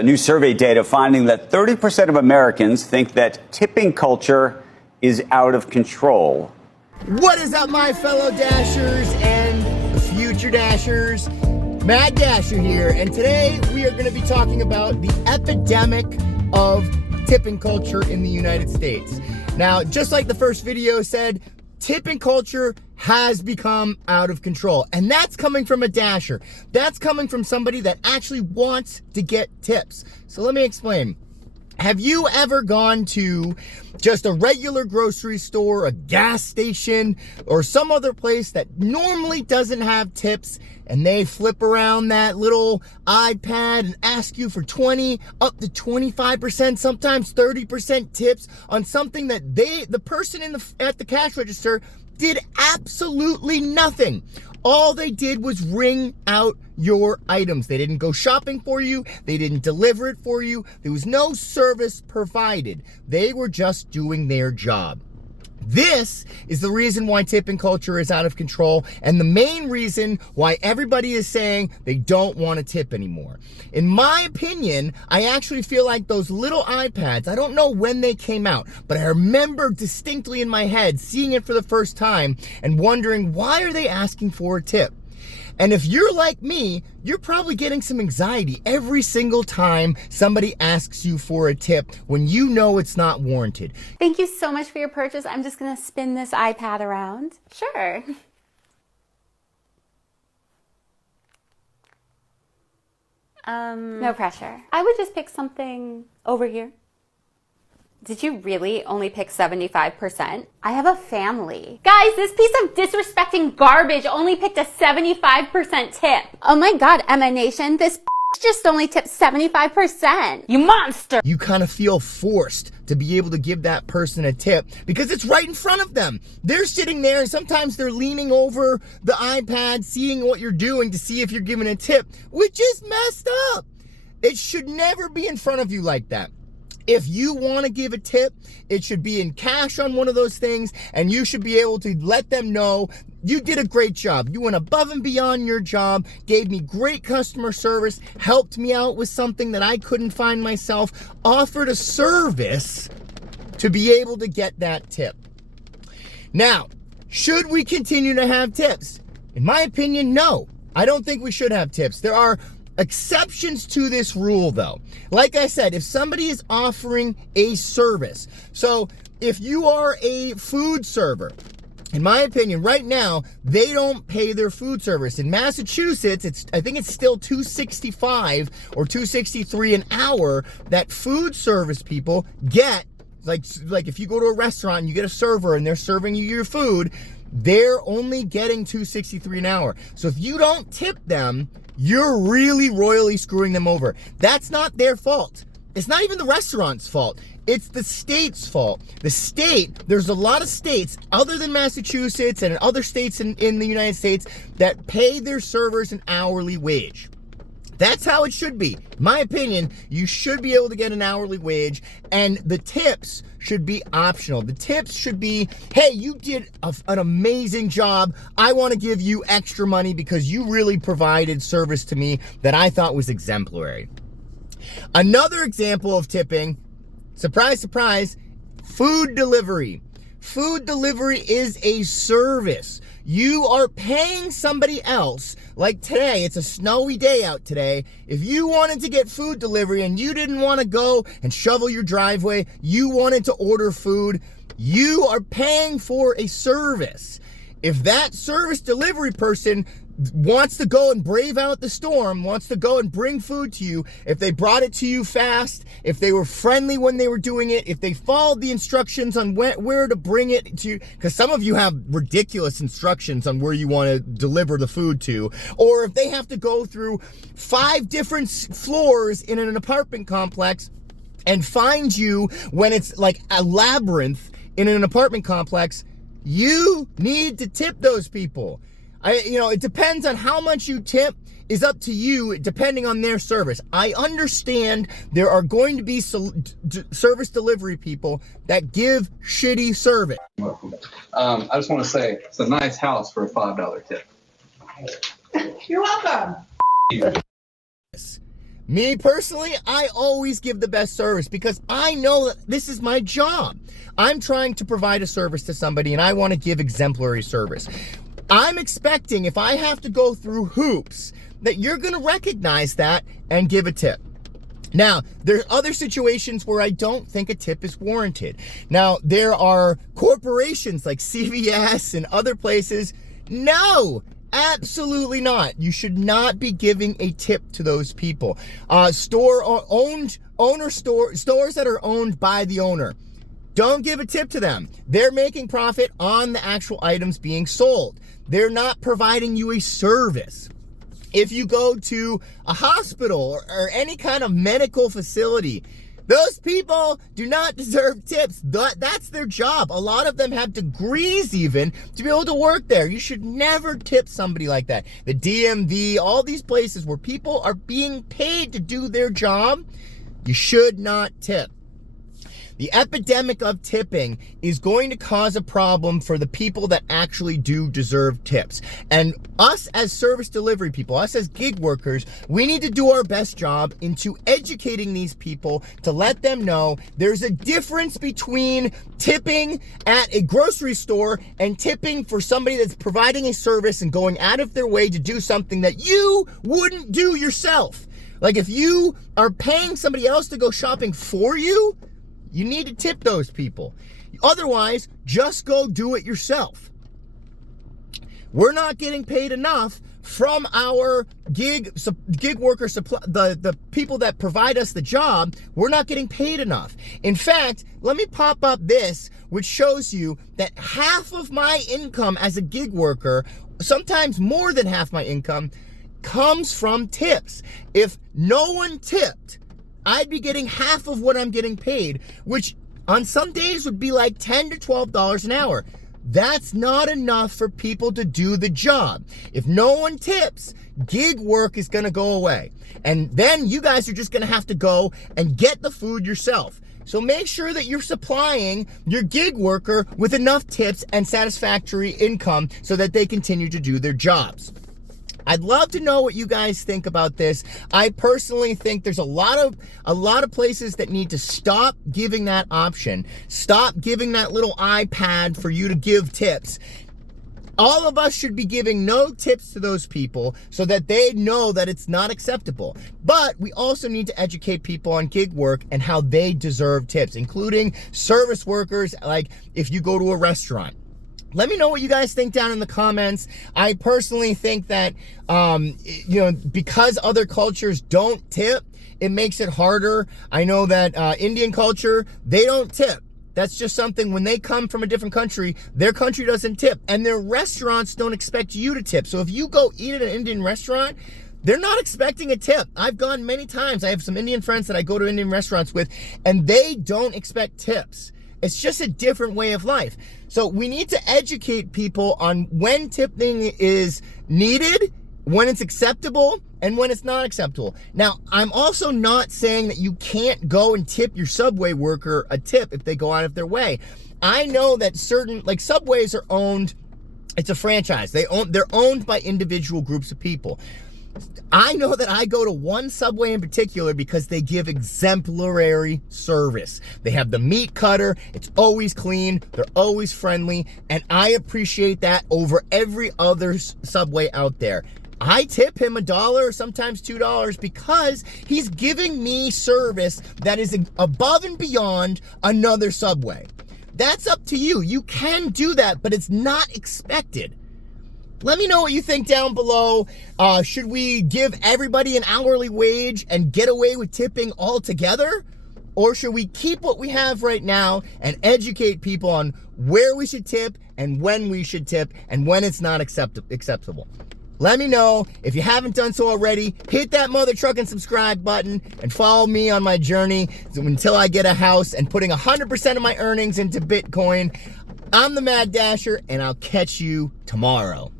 New survey data finding that 30% of Americans think that tipping culture is out of control. What is up, my fellow Dashers and future Dashers? Mad Dasher here, and today we are going to be talking about the epidemic of tipping culture in the United States. Now, just like the first video said, tipping culture has become out of control, and that's coming from a Dasher. That's coming from somebody that actually wants to get tips. So let me explain. Have you ever gone to just a regular grocery store, a gas station, or some other place that normally doesn't have tips, and they flip around that little iPad and ask you for 20, up to 25%, sometimes 30% tips on something that the person at the cash register did absolutely nothing. All they did was ring out your items. They didn't go shopping for you. They didn't deliver it for you. There was no service provided. They were just doing their job. This is the reason why tipping culture is out of control, and the main reason why everybody is saying they don't want to tip anymore. In my opinion, I actually feel like those little iPads, I don't know when they came out, but I remember distinctly in my head seeing it for the first time and wondering, why are they asking for a tip? And if you're like me, you're probably getting some anxiety every single time somebody asks you for a tip when you know it's not warranted. Thank you so much for your purchase. I'm just gonna spin this iPad around. Sure. No pressure. I would just pick something over here. Did you really only pick 75%? I have a family. Guys, this piece of disrespecting garbage only picked a 75% tip. Oh my God, Emma Nation, this just only tipped 75%. You monster! You kind of feel forced to be able to give that person a tip because it's right in front of them. They're sitting there and sometimes they're leaning over the iPad, seeing what you're doing to see if you're giving a tip, which is messed up. It should never be in front of you like that. If you want to give a tip, it should be in cash on one of those things, and you should be able to let them know you did a great job. You went above and beyond your job, gave me great customer service, helped me out with something that I couldn't find myself, offered a service to be able to get that tip. Now, should we continue to have tips? In my opinion, no. I don't think we should have tips. There are exceptions to this rule though. Like I said, if somebody is offering a service, so if you are a food server, in my opinion, right now, they don't pay their food service. In Massachusetts, I think it's still $2.65 or $2.63 an hour that food service people get. Like if you go to a restaurant and you get a server and they're serving you your food, they're only getting $2.63 an hour. So if you don't tip them, you're really royally screwing them over. That's not their fault. It's not even the restaurant's fault. It's the state's fault. The state, there's a lot of states other than Massachusetts and other states in the United States that pay their servers an hourly wage. That's how it should be. In my opinion, you should be able to get an hourly wage, and the tips should be optional. The tips should be, hey, you did an amazing job. I want to give you extra money because you really provided service to me that I thought was exemplary. Another example of tipping, surprise, surprise, food delivery. Food delivery is a service. You are paying somebody else, like today, it's a snowy day out today. If you wanted to get food delivery and you didn't want to go and shovel your driveway, you wanted to order food, you are paying for a service. If that service delivery person wants to go and brave out the storm, wants to go and bring food to you, if they brought it to you fast, if they were friendly when they were doing it, if they followed the instructions on where to bring it to, because some of you have ridiculous instructions on where you want to deliver the food to, or if they have to go through 5 different floors in an apartment complex and find you when it's like a labyrinth in an apartment complex, you need to tip those people. It depends on how much you tip is up to you depending on their service. I understand there are going to be service delivery people that give shitty service. I just want to say it's a nice house for a $5 tip. You're welcome. Me personally, I always give the best service because I know that this is my job. I'm trying to provide a service to somebody and I want to give exemplary service. I'm expecting if I have to go through hoops that you're going to recognize that and give a tip. Now, there are other situations where I don't think a tip is warranted. Now, there are corporations like CVS and other places. No, absolutely not. You should not be giving a tip to those people. Stores that are owned by the owner. Don't give a tip to them. They're making profit on the actual items being sold. They're not providing you a service. If you go to a hospital or any kind of medical facility, those people do not deserve tips. That's their job. A lot of them have degrees even to be able to work there. You should never tip somebody like that. The DMV, all these places where people are being paid to do their job, you should not tip. The epidemic of tipping is going to cause a problem for the people that actually do deserve tips. And us as service delivery people, us as gig workers, we need to do our best job into educating these people to let them know there's a difference between tipping at a grocery store and tipping for somebody that's providing a service and going out of their way to do something that you wouldn't do yourself. Like if you are paying somebody else to go shopping for you, you need to tip those people. Otherwise, just go do it yourself. We're not getting paid enough from our gig worker supply, the people that provide us the job. We're not getting paid enough. In fact, let me pop up this, which shows you that half of my income as a gig worker, sometimes more than half my income, comes from tips. If no one tipped, I'd be getting half of what I'm getting paid, which on some days would be like $10 to $12 an hour. That's not enough for people to do the job. If no one tips, gig work is going to go away. And then you guys are just going to have to go and get the food yourself. So make sure that you're supplying your gig worker with enough tips and satisfactory income so that they continue to do their jobs. I'd love to know what you guys think about this. I personally think there's a lot of places that need to stop giving that option. Stop giving that little iPad for you to give tips. All of us should be giving no tips to those people so that they know that it's not acceptable. But we also need to educate people on gig work and how they deserve tips, including service workers, like if you go to a restaurant. Let me know what you guys think down in the comments. I personally think that, because other cultures don't tip, it makes it harder. I know that Indian culture, they don't tip. That's just something when they come from a different country, their country doesn't tip. And their restaurants don't expect you to tip. So if you go eat at an Indian restaurant, they're not expecting a tip. I've gone many times. I have some Indian friends that I go to Indian restaurants with, and they don't expect tips. It's just a different way of life. So we need to educate people on when tipping is needed, when it's acceptable, and when it's not acceptable. Now, I'm also not saying that you can't go and tip your Subway worker a tip if they go out of their way. I know that certain, like Subways are owned, it's a franchise. They're owned by individual groups of people. I know that I go to one Subway in particular because they give exemplary service. They have the meat cutter. It's always clean. They're always friendly. And I appreciate that over every other Subway out there. I tip him $1, sometimes $2, because he's giving me service that is above and beyond another Subway. That's up to you. You can do that, but it's not expected. Let me know what you think down below. Should we give everybody an hourly wage and get away with tipping altogether? Or should we keep what we have right now and educate people on where we should tip and when we should tip and when it's not acceptable? Let me know. If you haven't done so already, hit that mother truck and subscribe button and follow me on my journey until I get a house and putting 100% of my earnings into Bitcoin. I'm the Mad Dasher, and I'll catch you tomorrow.